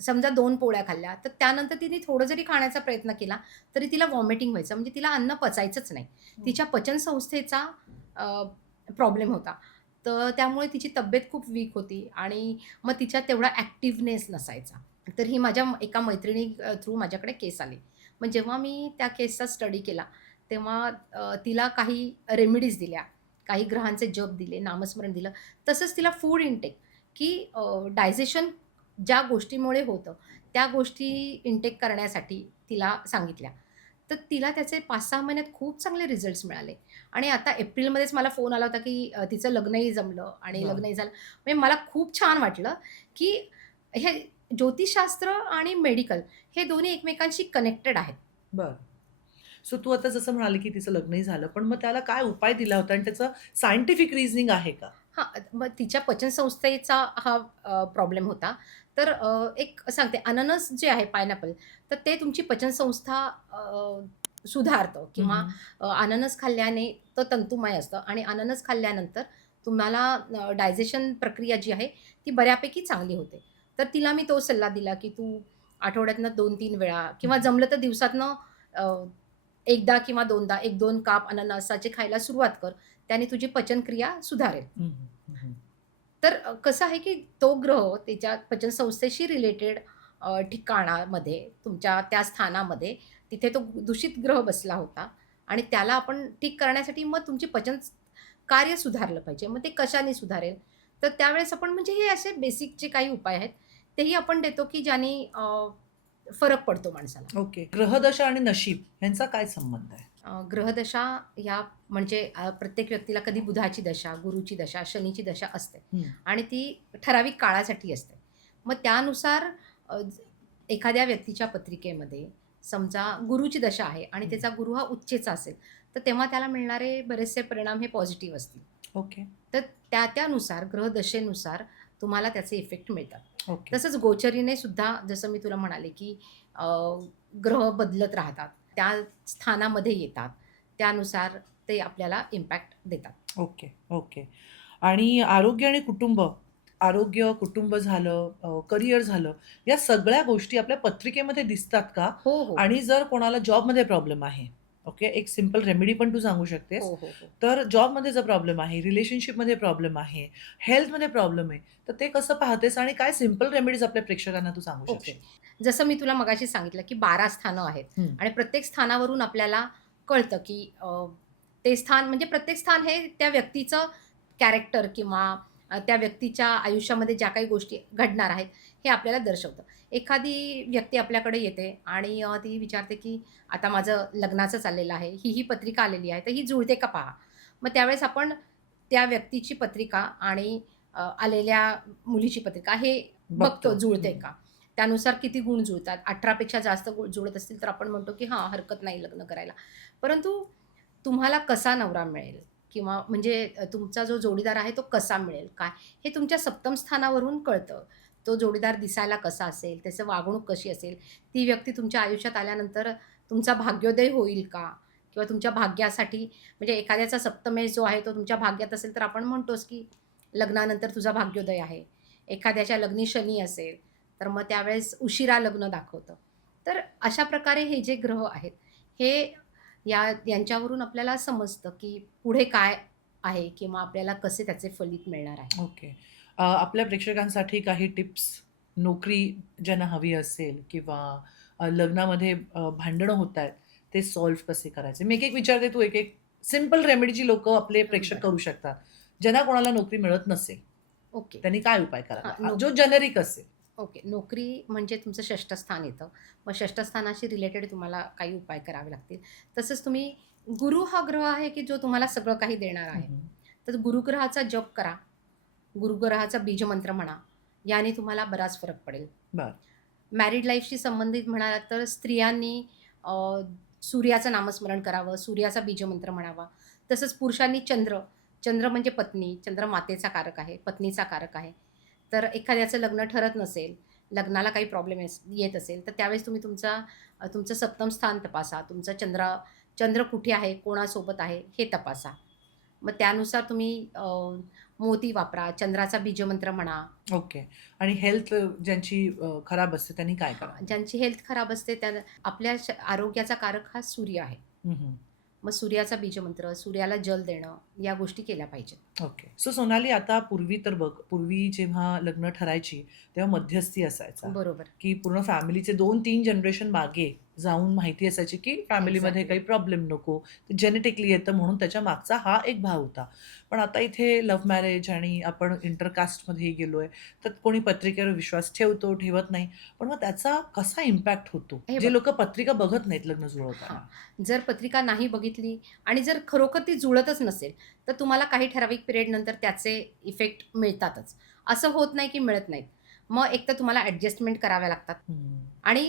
समजा 2 पोळ्या खाल्ल्या, तर त्यानंतर तिने थोडं जरी खाण्याचा प्रयत्न केला, तरी तिला व्हॉमिटिंग व्हायचं. म्हणजे तिला अन्न पचायचंच नाही. तिच्या पचनसंस्थेचा प्रॉब्लेम होता. तर त्यामुळे तिची तब्येत खूप वीक होती आणि मग तिच्यात तेवढा ॲक्टिव्हनेस नसायचा. तर ही माझ्या एका मैत्रिणी थ्रू माझ्याकडे केस आली. मग जेव्हा मी त्या केसचा स्टडी केला, तेव्हा तिला काही रेमेडीज दिल्या, काही ग्रहांचे जप दिले, नामस्मरण दिलं. तसंच तिला फूड इनटेक की डायजेशन ज्या गोष्टीमुळे होतं, त्या गोष्टी इनटेक करण्यासाठी तिला सांगितल्या. तर तिला त्याचे 5-6 महिन्यात खूप चांगले रिझल्ट्स मिळाले आणि आता एप्रिलमध्येच मला फोन आला होता, की तिचं लग्नही जमलं आणि वाह! लग्नही झालं. म्हणजे मला खूप छान वाटलं, की हे ज्योतिषशास्त्र आणि मेडिकल हे दोन्ही एकमेकांशी कनेक्टेड आहेत. बरं. सो तू आता जसं म्हणाली, की तिचं लग्नही झालं. पण मग त्याला काय उपाय दिला होता आणि त्याचं सायंटिफिक रिझनिंग आहे का? हां, मग तिच्या पचनसंस्थेचा हा प्रॉब्लेम होता. तर एक सांगते अननस जे आहे पायनॅपल, तर ते तुमची पचनसंस्था सुधारतं हं, किंवा हं. अननस खाल्ल्याने तो तंतुमय असतं आणि अननस खाल्ल्यानंतर तुम्हाला डायजेशन प्रक्रिया जी आहे, ती बऱ्यापैकी चांगली होते. तर तिला मी तो सल्ला दिला, की तू आठवड्यातनं 2-3 वेळा किंवा जमलं तर दिवसातनं अ, एकदा किंवा दोनदा 1-2 काप अननसाचे खायला सुरुवात कर. त्याने तुझी पचनक्रिया सुधारेल. हं, हं. हं, हं. तर कसं आहे, की तो ग्रह त्याच्या पचनसंस्थेशी रिलेटेड ठिकाणामध्ये, तुमच्या त्या स्थानामध्ये तिथे तो दूषित ग्रह बसला होता आणि त्याला आपण ठीक करण्यासाठी मग तुमची पचन कार्य सुधारलं पाहिजे. मग ते कशाने सुधारेल? तर त्यावेळेस आपण म्हणजे हे असे बेसिक जे काही उपाय आहेत, तेही आपण देतो, की ज्याने फरक पडतो माणसाला. ओके. ग्रहदशा आणि नशीब यांचा काय संबंध आहे? ग्रहदशा ह्या म्हणजे प्रत्येक व्यक्तीला कधी बुधाची दशा, गुरुची दशा, शनीची दशा असते हं. आणि ती ठराविक काळासाठी असते. मग त्यानुसार एखाद्या व्यक्तीच्या पत्रिकेमध्ये समजा गुरुची दशा आहे आणि त्याचा गुरु हा उच्चेचा असेल, तर तेव्हा त्याला मिळणारे बरेचसे परिणाम हे पॉझिटिव्ह असतील. ओके. तर त्यानुसार ग्रहदशेनुसार तुम्हाला त्याचे इफेक्ट मिळतात. ओके. तसंच गोचरीने सुद्धा जसं मी तुला म्हणाले, की अ, ग्रह बदलत राहतात. त्या स्थानामध्ये येतात. त्यानुसार ते आपल्याला इम्पॅक्ट देतात. ओके. ओके. आणि आरोग्य आणि कुटुंब, आरोग्य, कुटुंब झालं, करियर झालं, या सगळ्या गोष्टी आपल्या पत्रिकेमध्ये दिसतात का? हो, हो, हो. आणि जर कोणाला जॉबमध्ये प्रॉब्लेम आहे, ओके, एक सिंपल रेमेडी पण तू सांगू शकतेस. हो, हो, हो. तर जॉबमध्ये जर प्रॉब्लेम आहे, रिलेशनशिपमध्ये प्रॉब्लेम आहे, हेल्थमध्ये प्रॉब्लेम आहे, तर ते कसं पाहतेस आणि काय सिंपल रेमेडीज आपल्या प्रेक्षकांना तू सांगू ओके. शकशील? जसं मी तुला मगाशी सांगितलं, की 12 स्थानं आहेत हं. आणि प्रत्येक स्थानावरून आपल्याला कळतं, की ते स्थान म्हणजे प्रत्येक स्थान हे त्या व्यक्तीचं कॅरेक्टर किंवा त्या व्यक्तीच्या आयुष्यामध्ये ज्या काही गोष्टी घडणार आहेत, हे आपल्याला दर्शवतं. एखादी व्यक्ती आपल्याकडे येते आणि ती विचारते, की आता माझं लग्नाचं चाललेलं आहे, ही पत्रिका आलेली आहे, तर ही जुळते का पहा. मग त्यावेळेस आपण त्या व्यक्तीची पत्रिका आणि आलेल्या मुलीची पत्रिका हे बघतो. बघतो जुळते हं. का. त्यानुसार किती गुण जुळतात. 18 पेक्षा जास्त गुण जुळत असतील, तर आपण म्हणतो, की हां, हरकत नाही लग्न करायला. परंतु तुम्हाला कसा नवरा मिळेल किंवा म्हणजे तुमचा जो जोडीदार आहे तो कसा मिळेल, काय हे तुमच्या सप्तम स्थानावरून कळतं. तो जोडीदार दिसायला कसा असेल, त्याची वागणूक कशी असेल, ती व्यक्ती तुमच्या आयुष्यात आल्यानंतर तुमचा भाग्योदय होईल का? किंवा तुमच्या भाग्यासाठी म्हणजे एखाद्याचा सप्तमेश जो आहे तो तुमच्या भाग्यात असेल, तर आपण म्हणतोच, की लग्नानंतर तुझा भाग्योदय आहे. एखाद्याच्या लग्नी शनी असेल, तर मग त्यावेळेस उशिरा लग्न दाखवतं. तर अशा प्रकारे हे जे ग्रह आहेत, हे यांच्यावरून आपल्याला समजतं, की पुढे काय आहे किंवा आपल्याला कसे त्याचे फलित मिळणार आहे. ओके. आपल्या प्रेक्षकांसाठी काही टिप्स, नोकरी ज्यांना हवी असेल किंवा लग्नामध्ये भांडणं होतायत, ते सॉल्व्ह कसे करायचे? मी एक-एक विचारते, तू एक-एक सिंपल रेमेडी जी लोकं आपले प्रेक्षक बरं. करू शकतात. ज्यांना कोणाला नोकरी मिळत नसेल, ओके. त्यांनी काय उपाय हां, करावा? जो जेनेरिक असेल. ओके. नोकरी म्हणजे तुमचं षष्ठ स्थान येतं. मग षष्ठ स्थानाशी रिलेटेड तुम्हाला काही उपाय करावे लागतील. तसंच तुम्ही गुरु हा ग्रह आहे, की जो तुम्हाला सगळं काही देणार हं, आहे. हं. तर गुरुग्रहाचा जप करा. गुरुग्रहाचा बीजमंत्र म्हणा. याने तुम्हाला बराच फरक पडेल. बरं. मॅरिड लाईफशी संबंधित म्हणालात तर स्त्रियांनी अ, सूर्याचं नामस्मरण करावं, सूर्याचा बीजमंत्र म्हणावा. तसंच पुरुषांनी चंद्र, चंद्र म्हणजे पत्नी, चंद्र मातेचा कारक आहे, पत्नीचा कारक आहे. तर एखाद्याचं लग्न ठरत नसेल, लग्नाला काही प्रॉब्लेम येत असेल, तर त्यावेळेस तुम्ही तुमचं सप्तम स्थान तपासा. तुमचं चंद्र चंद्र कुठे आहे, कोणासोबत आहे, हे तपासा. मग त्यानुसार तुम्ही मोती वापरा, चंद्राचा बीजमंत्र म्हणा. ओके. आणि हेल्थ ज्यांची खराब असते त्यांनी काय हां, करावं? ज्यांची हेल्थ खराब असते त्या आपल्या आरोग्याचा कारक हा सूर्य आहे. हं, हं. मग सूर्याचा बीजमंत्र, सूर्याला जल देणं, या गोष्टी केल्या पाहिजेत. ओके. सो सोनाली, आता पूर्वी तर बघ, पूर्वी जेव्हा लग्न ठरायची, तेव्हा मध्यस्थी असायचा, बरोबर. की पूर्ण फॅमिलीचे 2-3 जनरेशन मागे जाऊन माहिती असायची, की फॅमिलीमध्ये एक्झॅक्टली. काही प्रॉब्लेम नको. जेनेटिकली येतं म्हणून त्याच्या मागचा हा एक भाव होता. पण आता इथे लव्ह मॅरेज आणि आपण इंटरकास्टमध्ये गेलोय, तर कोणी पत्रिकेवर विश्वास ठेवतो, ठेवत नाही. पण मग त्याचा कसा इम्पॅक्ट होतो? हे जे बघ लोकं पत्रिका बघत नाहीत लग्न हां, जुळवताना. जर पत्रिका नाही बघितली आणि जर खरोखर ती जुळतच नसेल, तर तुम्हाला काही ठराविक पिरियडनंतर त्याचे इफेक्ट मिळतातच. असं होत नाही की मिळत नाहीत. मग एकतर तुम्हाला ॲडजस्टमेंट कराव्या लागतात हं. आणि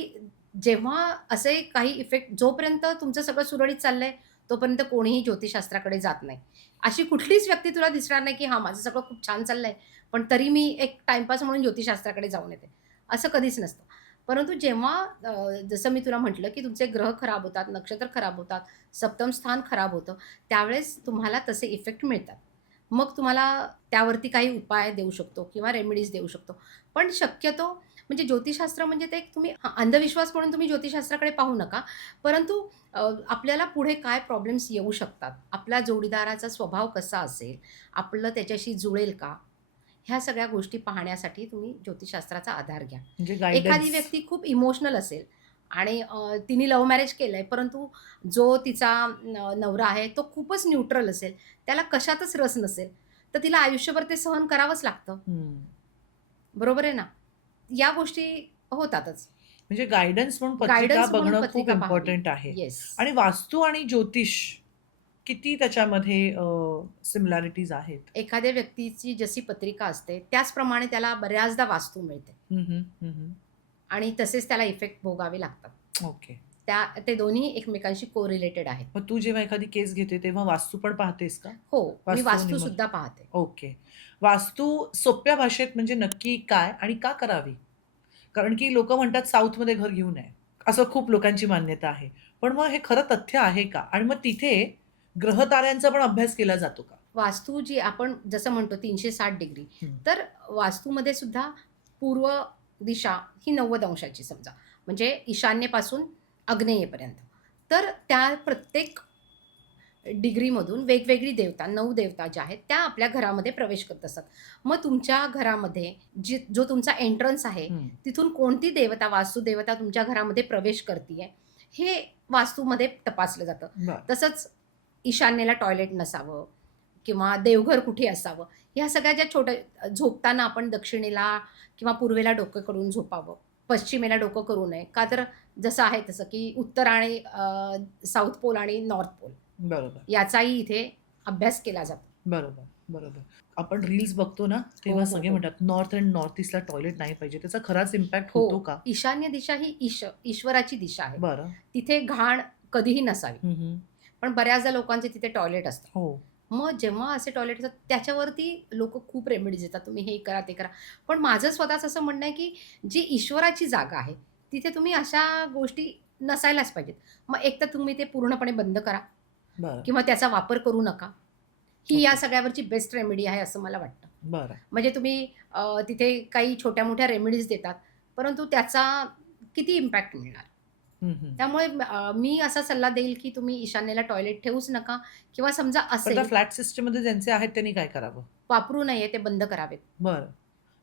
जेव्हा असे काही इफेक्ट जोपर्यंत तुमचं सगळं सुरळीत चाललंय, तोपर्यंत कोणीही ज्योतिषशास्त्राकडे जात नाही. अशी कुठलीच व्यक्ती तुला दिसणार नाही, की हां, माझं सगळं खूप छान चाललंय, पण तरी मी एक टाईमपास म्हणून ज्योतिषशास्त्राकडे जाऊन येते. असं कधीच नसतं. परंतु जेव्हा जसं मी तुला म्हटलं, की तुमचे ग्रह खराब होतात, नक्षत्र खराब होतात, सप्तम स्थान खराब होतं, त्यावेळेस तुम्हाला तसे इफेक्ट मिळतात. मग तुम्हाला त्यावरती काही उपाय देऊ शकतो किंवा रेमेडीज देऊ शकतो. पण शक्यतो म्हणजे ज्योतिषशास्त्र म्हणजे ते एक तुम्ही हां, अंधविश्वास म्हणून तुम्ही ज्योतिषशास्त्राकडे पाहू नका. परंतु आपल्याला पुढे काय प्रॉब्लेम्स येऊ शकतात, आपल्या जोडीदाराचा स्वभाव कसा असेल, आपलं त्याच्याशी जुळेल का? ह्या सगळ्या गोष्टी पाहण्यासाठी तुम्ही ज्योतिषशास्त्राचा आधार घ्या. म्हणजे एखादी गाईडन्स. व्यक्ती खूप इमोशनल असेल आणि तिने लव्ह मॅरेज केलंय, परंतु जो तिचा नवरा आहे तो खूपच न्यूट्रल असेल, त्याला कशातच रस नसेल, तर तिला आयुष्यभर ते सहन करावंच लागतं. हं. बरोबर आहे ना? या गोष्टी होतातच. म्हणजे गाईडन्स म्हणून पत्रिका गाईडन्स म्हणून बघणं खूप पत्रिका पाहावी. इम्पोर्टंट आहे. येस. आणि वास्तू आणि ज्योतिष किती त्याच्यामध्ये सिमिलॅरिटीज आहेत? एखाद्या व्यक्तीची जशी पत्रिका असते, त्याचप्रमाणे त्याला बऱ्याचदा वास्तू मिळते हं, हं. हं, हं. आणि तसेच त्याला इफेक्ट भोगावे लागतात. ओके. ते दोन्ही एकमेकांशी कोरिलेटेड आहेत. मग तू जेव्हा एखादी केस घेते तेव्हा वास्तू पण पाहतेस का? हो, मी वास्तू आणि मग वास्तूसुद्धा पाहते. ओके. वास्तू सोप्या भाषेत म्हणजे नक्की काय आणि का करावी? कारण की लोकं म्हणतात साऊथमध्ये घर घेऊ नये. असं खूप लोकांची मान्यता आहे. पण मग हे खरं तथ्य आहे का? आणि मग तिथे ग्रहताऱ्यांचा पण अभ्यास केला जातो का? वास्तू जी आपण जसं म्हणतो 360 डिग्री, हं. तर वास्तूमध्ये सुद्धा पूर्व दिशा ही 90 अंशाची समजा, म्हणजे ईशान्येपासून आग्नेयेपर्यंत. तर त्या प्रत्येक डिग्रीमधून वेगवेगळी देवता, 9 देवता ज्या आहेत, त्या आपल्या घरामध्ये प्रवेश करत असतात. मग तुमच्या घरामध्ये जो तुमचा एंट्रन्स आहे, हं. तिथून कोणती देवता, वास्तुदेवता तुमच्या घरामध्ये प्रवेश करतीये, हे वास्तूमध्ये तपासलं जातं. बरं. तसंच ईशान्येला टॉयलेट नसावं किंवा देवघर कुठे असावं, ह्या सगळ्या ज्या छोट्या झोपताना आपण दक्षिणेला किंवा पूर्वेला डोकं करून झोपावं, पश्चिमेला डोकं करू नये. का तर जसं आहे तसं की उत्तर आणि साऊथ पोल आणि नॉर्थ पोल बरोबर. याचाही इथे अभ्यास केला जातो. बरोबर, बरोबर. आपण रील्स बघतो ना, तेव्हा हो, सगळे हो. म्हणतात नॉर्थ एंड नॉर्थ ईस्टला टॉयलेट नाही पाहिजे. त्याचा खराच इम्पॅक्ट हो. होतो का? ईशान्य दिशा ही ईश्वराची दिशा आहे. बरं. तिथे घाण कधीही नसावी. हं, हं. पण बऱ्याचदा लोकांचे तिथे टॉयलेट असतात. हो. मग जेव्हा असे टॉयलेट असतात त्याच्यावरती लोकं खूप रेमेडीज देतात. तुम्ही हे करा, ते करा. पण माझं स्वतःचं असं म्हणणं आहे, की जी ईश्वराची जागा आहे, तिथे तुम्ही अशा गोष्टी नसायलाच पाहिजेत. मग एकतर तुम्ही ते पूर्णपणे बंद करा बरं, किंवा त्याचा वापर करू नका. ही या ओके. सगळ्यावरची बेस्ट रेमेडी आहे असं मला वाटतं. बरं. म्हणजे तुम्ही तिथे काही छोट्या-मोठ्या रेमेडीज देतात, परंतु त्याचा किती इम्पॅक्ट मिळणार? हं, हं. त्यामुळे मी असा सल्ला देईल, की तुम्ही ईशान्येला टॉयलेट ठेवूच नका किंवा समजा पण त्या असेल, फ्लॅट सिस्टममध्ये ज्यांचे आहेत त्यांनी काय करावं? वापरू नये, ते बंद करावेत. बरं.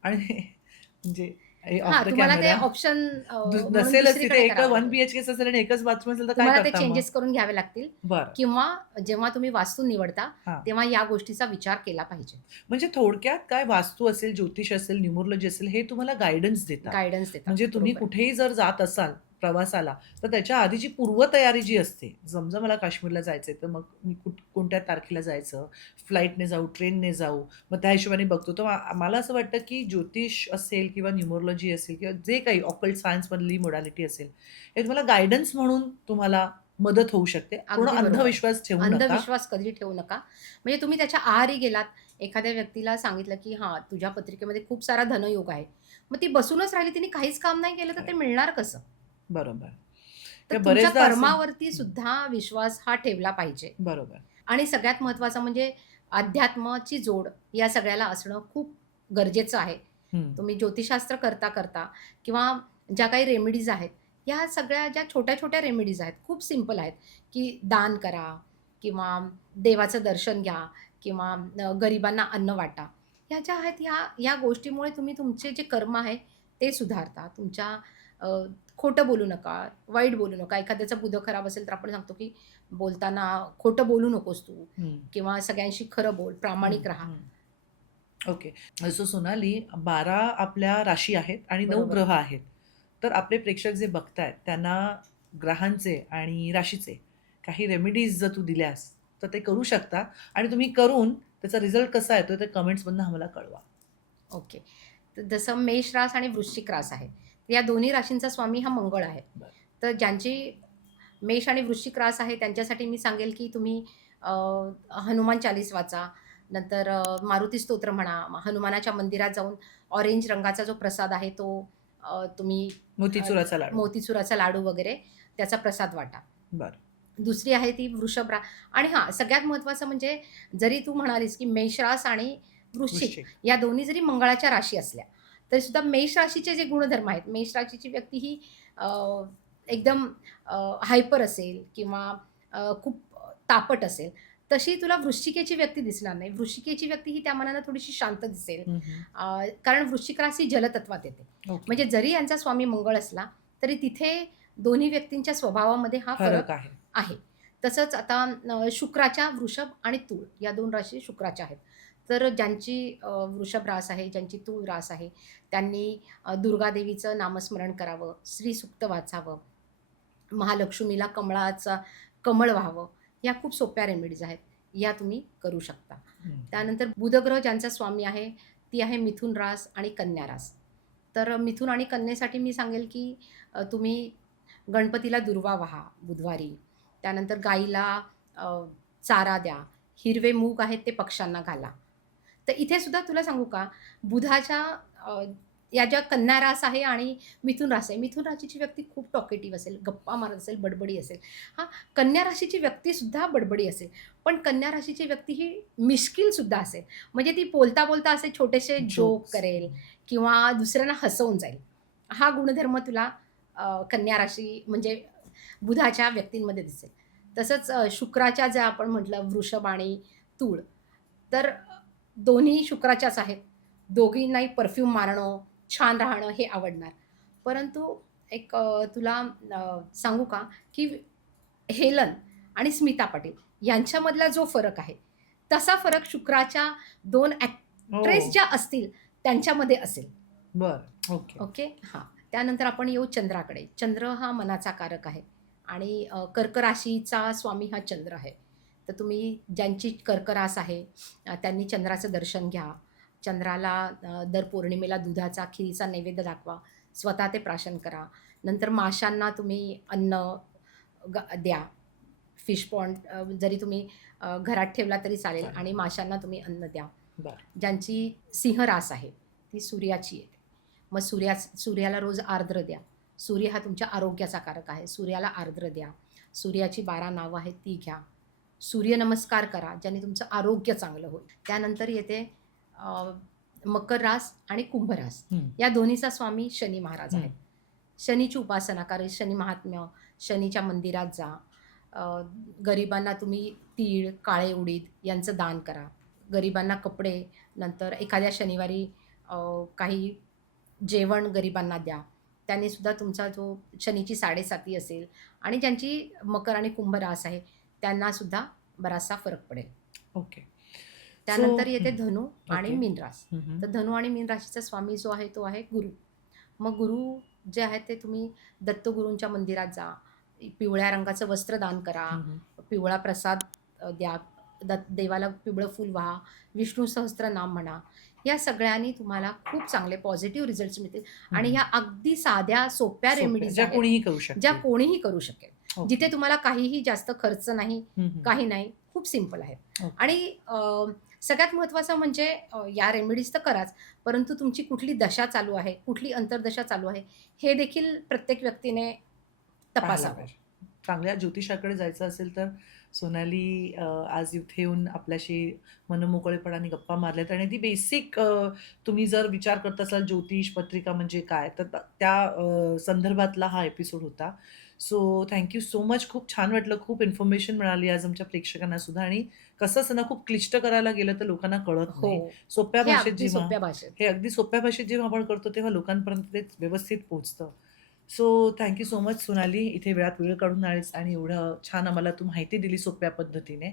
आणि म्हणजे ऑफ हां, द तुम्हाला ते कॅमेरा ऑप्शन म्हणून नसेलच तिथे दुसरीकडे करावं 1 लागेल. बीएचकेच असेल आणि एकच बाथरूम असेल तर काय तुम्हाला ते करता मग? चेंजेस करून घ्यावे लागतील बरं. किंवा जेव्हा तुम्ही वास्तू निवडता, हां. तेव्हा या गोष्टीचा विचार केला पाहिजे. म्हणजे थोडक्यात काय वास्तू असेल, ज्योतिष असेल, न्यूमरोलॉजी असेल हे तुम्हाला गाईडन्स देतात. गाईडन्स देतात. म्हणजे तुम्ही बरोबर. कुठेही जर जात असाल प्रवासाला, तर त्याच्या आधीची पूर्वतयारी जी असते, समजा मला काश्मीरला जायचंय, तर मग मी कोणत्या तारखेला जायचं, फ्लाईटने जाऊ, ट्रेनने जाऊ, मग त्या हिशोबाने बघतो. तर मला असं वाटतं, की ज्योतिष असेल किंवा न्यूमरोलॉजी असेल किंवा जे काही ऑकल्ट सायन्समधली मोडॅलिटी असेल, हे तुम्हाला गाईडन्स म्हणून तुम्हाला मदत होऊ शकते. पूर्ण अगदी बरोबर. अंधविश्वास ठेवू नका. अंधविश्वास कधी ठेवू नका. म्हणजे तुम्ही त्याच्या आहारी गेलात, एखाद्या व्यक्तीला सांगितलं, की हां, तुझ्या पत्रिकेमध्ये खूप सारा धनयोग आहे. मग ती बसूनच राहिली, तिने काहीच काम नाही केलं, तर ते मिळणार कसं? बरोबर. तर किंवा तुमच्या बरेचदा असं कर्मावरती सुद्धा विश्वास हा ठेवला पाहिजे. बरोबर. आणि सगळ्यात महत्त्वाचं म्हणजे अध्यात्माची जोड या सगळ्याला असणं खूप गरजेचं आहे. हं. तुम्ही ज्योतिषशास्त्र करता किंवा ज्या काही रेमेडीज आहेत, ह्या सगळ्या ज्या छोट्या-छोट्या रेमेडीज आहेत, खूप सिंपल आहेत, की दान करा किंवा देवाचं दर्शन घ्या किंवा गरिबांना अन्न वाटा. ह्या ज्या आहेत ह्या गोष्टीमुळे तुम्ही तुमचे जे कर्म आहे ते सुधारता. तुमच्या अ, खोटं बोलू नका, वाईट बोलू नका. एखाद्याचं बुधं खराब असेल तर आपण सांगतो, की बोलताना खोटं बोलू नकोस तू हं. किंवा सगळ्यांशी खरं बोल, प्रामाणिक हं, राहा. हं. ओके. सो सोनाली 12 आपल्या राशी आहेत आणि 9 बरोबर. ग्रह आहेत. तर आपले प्रेक्षक जे बघतायत त्यांना ग्रहांचे आणि राशीचे काही रेमेडीज जर तू दिल्यास, तर ते करू शकता आणि तुम्ही करून त्याचा रिझल्ट कसा येतोय ते कमेंट्समधनं आम्हाला कळवा. ओके. तर जसं मेष रास आणि वृश्चिक रास आहे. तर या दोन्ही राशींचा स्वामी हा मंगळ आहे. बरं. तर ज्यांची मेष आणि वृश्चिक रास आहे त्यांच्यासाठी मी सांगेल, की तुम्ही हनुमान चालीस वाचा. नंतर मारुती स्तोत्र म्हणा. हनुमानाच्या मंदिरात जाऊन ऑरेंज रंगाचा जो प्रसाद आहे तो तुम्ही मोतीचुराचा लाडू. मोतीचुराचा लाडू वगैरे त्याचा प्रसाद वाटा. बरं. दुसरी आहे ती वृषभ आणि हां, सगळ्यात महत्त्वाचं म्हणजे जरी तू म्हणालीस, की मेष रास आणि वृश्चिक वृश्चिक. या दोन्ही जरी मंगळाच्या राशी असल्या, तरी सुद्धा मेष राशीचे जे गुणधर्म आहेत, मेष राशीची व्यक्ती ही अ, एकदम हायपर असेल किंवा खूप तापट असेल, तशी तुला वृश्चिकेची व्यक्ती दिसणार नाही. वृश्चिकेची व्यक्ती ही त्या मानानं थोडीशी शांत दिसेल. हं, हं. कारण वृश्चिक राशी जलतत्वात येते. ओके. म्हणजे जरी यांचा स्वामी मंगळ असला, तरी तिथे दोन्ही व्यक्तींच्या स्वभावामध्ये हा फरक फरक आहे. आहे. तसंच आता शुक्राच्या वृषभ आणि तूळ या 2 राशी शुक्राच्या आहेत. तर ज्यांची वृषभ रास आहे, ज्यांची तूळ रास आहे, त्यांनी दुर्गा देवीचं नामस्मरण करावं, श्रीसूक्त वाचावं, महालक्ष्मीला कमळ व्हावं. या खूप सोप्या रेमेडीज आहेत. या तुम्ही करू शकता. हं. त्यानंतर बुधग्रह ज्यांचा स्वामी आहे, ती आहे मिथुन रास आणि कन्या रास. तर मिथुन आणि कन्येसाठी मी सांगेल, की तुम्ही गणपतीला दुर्वा वाहा बुधवारी. त्यानंतर गाईला अ, चारा द्या. हिरवे मूग आहेत ते पक्ष्यांना घाला. तर इथे सुद्धा तुला सांगू का, बुधाच्या अ, या ज्या कन्या रास आहे आणि मिथुन रास आहे. मिथुन राशीची व्यक्ती खूप टॉकेटिव्ह असेल, गप्पा मारत असेल, बडबडी असेल. हां, कन्या राशीची व्यक्तीसुद्धा बडबडी असेल. पण कन्या राशीची व्यक्ती ही मिश्किलसुद्धा असेल. म्हणजे ती बोलता-बोलता असे छोटेसे जोक जोक्स. करेल किंवा दुसऱ्यांना हसवून जाईल. हा गुणधर्म तुला कन्या राशी म्हणजे बुधाच्या व्यक्तींमध्ये दिसेल. तसंच शुक्राच्या ज्या आपण म्हटलं वृषभ आणि तूळ, तर दोन्ही शुक्राच्याच आहेत. दोघींनाही परफ्यूम मारणं, छान राहणं हे आवडणार. परंतु एक तुला सांगू का, की हेलन आणि स्मिता पाटील यांच्यामधला जो फरक आहे, तसा फरक शुक्राच्या 2 ॲक्ट्रेस हो. ज्या असतील त्यांच्यामध्ये असेल. बरं. ओके. ओके. हां. त्यानंतर आपण येऊ चंद्राकडे. चंद्र हा मनाचा कारक आहे आणि कर्क राशीचा स्वामी हा चंद्र आहे. तर तुम्ही ज्यांची कर्क रास आहे त्यांनी चंद्राचं दर्शन घ्या. चंद्राला दर पौर्णिमेला दुधाचा, खिरीचा नैवेद्य दाखवा. स्वतः ते प्राशन करा. नंतर माशांना तुम्ही अन्न द्या. फिश पॉन्ड जरी तुम्ही घरात ठेवला तरी चालेल चालेल. आणि माशांना तुम्ही अन्न द्या. बरं. ज्यांची सिंह रास आहे, ती सूर्याची आहे. मग सूर्याला रोज आर्द्र द्या. सूर्य हा तुमच्या आरोग्याचा कारक आहे. सूर्याला आर्द्र द्या. सूर्याची 12 नावं आहेत ती घ्या. सूर्यनमस्कार करा, ज्याने तुमचं आरोग्य चांगलं होईल. त्यानंतर येते अ, मकर रास आणि कुंभ रास. हं. या दोन्हीचा स्वामी शनी महाराज हं. आहेत. शनीची उपासना करा, शनी महात्म्य, शनीच्या मंदिरात जा. अ, गरिबांना तुम्ही तीळ, काळे उडीद यांचं दान करा. गरिबांना कपडे, नंतर एखाद्या शनिवारी काही जेवण गरिबांना द्या. त्याने सुद्धा तुमचा जो शनीची 7.5 असेल आणि ज्यांची मकर आणि कुंभ रास आहे, त्यांना सुद्धा बराचसा फरक पडेल. ओके. त्यानंतर येते हं. धनु आणि ओके. मीन रास. हं, हं. तर धनु आणि मीन राशीचा स्वामी जो आहे तो आहे गुरु. मग गुरु जे आहेत ते तुम्ही दत्तगुरूंच्या मंदिरात जा. पिवळ्या रंगाचं वस्त्र दान करा. हं, हं. पिवळा प्रसाद द्या. देवाला पिवळं फूल वाहा. विष्णू सहस्त्रनाम म्हणा. या सगळ्यांनी तुम्हाला खूप चांगले पॉझिटिव्ह रिझल्ट्स मिळतील आणि हं. ह्या अगदी साध्या सोप्या सोप्या. रेमेडीज ज्या आहेत, कोणीही करू ज्या शकतील. कोणीही करू शकेल. ओके. जिथे तुम्हाला काहीही जास्त खर्च नाही, हं, हं. काही नाही. खूप सिंपल आहे. ओके. आणि सगळ्यात महत्त्वाचं म्हणजे या रेमेडीज तर कराच, परंतु तुमची कुठली दशा चालू आहे, कुठली अंतर्दशा चालू आहे, हे देखील प्रत्येक व्यक्तीने पाहायला तपासावं. पाहिजे. चांगल्या ज्योतिषाकडे जायचं असेल तर सोनाली आज इथे येऊन आपल्याशी मनमोकळेपणाने गप्पा मारल्यात आणि ती बेसिक तुम्ही जर विचार करत असाल ज्योतिष पत्रिका म्हणजे काय तर त्या संदर्भातला हा एपिसोड होता. So thank you so much. खूप छान वाटलं. खूप इन्फॉर्मेशन मिळाली आज आमच्या प्रेक्षकांना सुद्धा आणि कसं असतं ना खूप क्लिष्ट करायला गेलं तर लोकांना कळत हो. नाही. सोप्या हे भाषेत अगदी जेव्हा सोप्या भाषेत. हे अगदी सोप्या भाषेत जेव्हा आपण करतो तेव्हा लोकांपर्यंत ते व्यवस्थित पोहोचतं. So thank you so much Sonali. इथे वेळात वेळ काढून आलीस आणि एवढं छान आम्हाला तू माहिती दिली सोप्या पद्धतीने.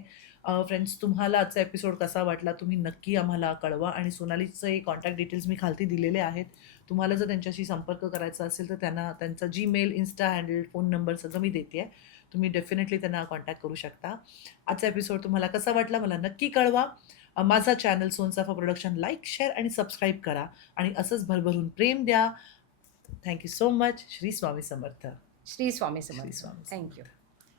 फ्रेंड्स तुम्हाला आजचा एपिसोड कसा वाटला तुम्ही नक्की आम्हाला कळवा आणि सोनालीचे कॉन्टॅक्ट डिटेल्स मी खालती दिलेले आहेत. तुम्हाला जर त्यांच्याशी संपर्क करायचा असेल तर त्यांना त्यांचा Gmail, Insta handle, phone number सगळं मी देते आहे. तुम्ही डेफिनेटली त्यांना कॉन्टॅक्ट करू शकता. आजचा एपिसोड तुम्हाला कसा वाटला मला नक्की कळवा. माझा चॅनल सोनचाफा प्रोडक्शन लाईक, शेअर आणि सबस्क्राईब करा आणि असंच भरभरून प्रेम द्या. Thank you so much. Shri Swami Samarth. Shri Swami Shri Samarth. Swami thank you. Samarth.